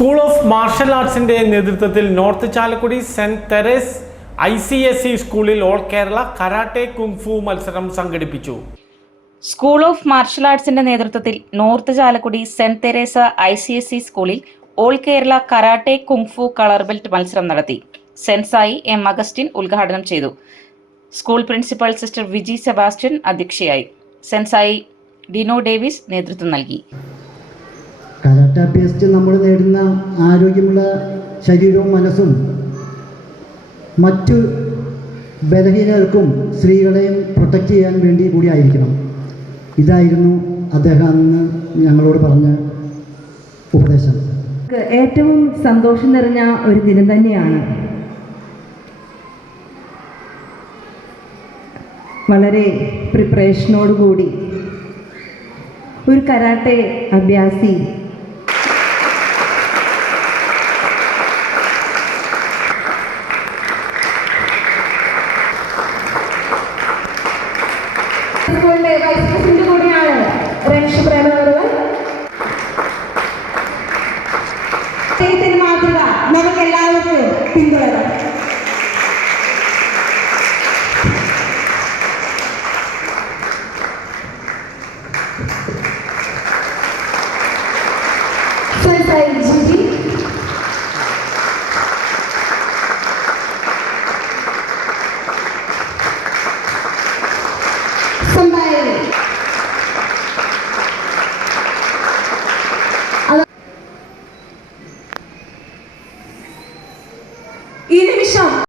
School of martial ആർട്സിന്റെ നേതൃത്വത്തിൽ north Chalakudy saint Teresa's ICSE സ്കൂളിൽ ഓൾ കേരള കരാട്ടെ കുങ്ഫു മത്സരം സംഘടിപ്പിച്ചു. സ്കൂൾ ഓഫ് മാർഷൽ ആർട്സിന്റെ നേതൃത്വത്തിൽ north Chalakudy saint Teresa ICSE സ്കൂളിൽ all Kerala karate kung fu colour belt മത്സരം നടത്തി. Sensei M. അഗസ്റ്റിൻ ഉദ്ഘാടനം ചെയ്തു. School principal sister Viji Sebastian അധ്യക്ഷയായി. സെന്റ് സായി ഡിനോ ഡേവിസ് നേതൃത്വം നൽകി. കരാട്ടെ അഭ്യസിച്ച് നമ്മൾ നേടുന്ന ആരോഗ്യമുള്ള ശരീരവും മനസ്സും മറ്റു ബലഹീനർക്കും സ്ത്രീകളെയും പ്രൊട്ടക്റ്റ് ചെയ്യാൻ വേണ്ടി കൂടി ആയിരിക്കണം. ഇതായിരുന്നു അദ്ദേഹം അന്ന് ഞങ്ങളോട് പറഞ്ഞ ഉപദേശം. ഏറ്റവും സന്തോഷം നിറഞ്ഞ ഒരു ദിനം തന്നെയാണ്. വളരെ പ്രിപ്പറേഷനോടുകൂടി ഒരു കരാട്ടെ അഭ്യാസി സ്കൂളിലെ വൈസ് പ്രസിഡന്റ് കൂടിയാണ് രക്ഷ പ്രേമവർ. അദ്ദേഹത്തിന്റെ മാതൃക നമുക്ക് എല്ലാവർക്കും പിന്തുടരാം. Sentai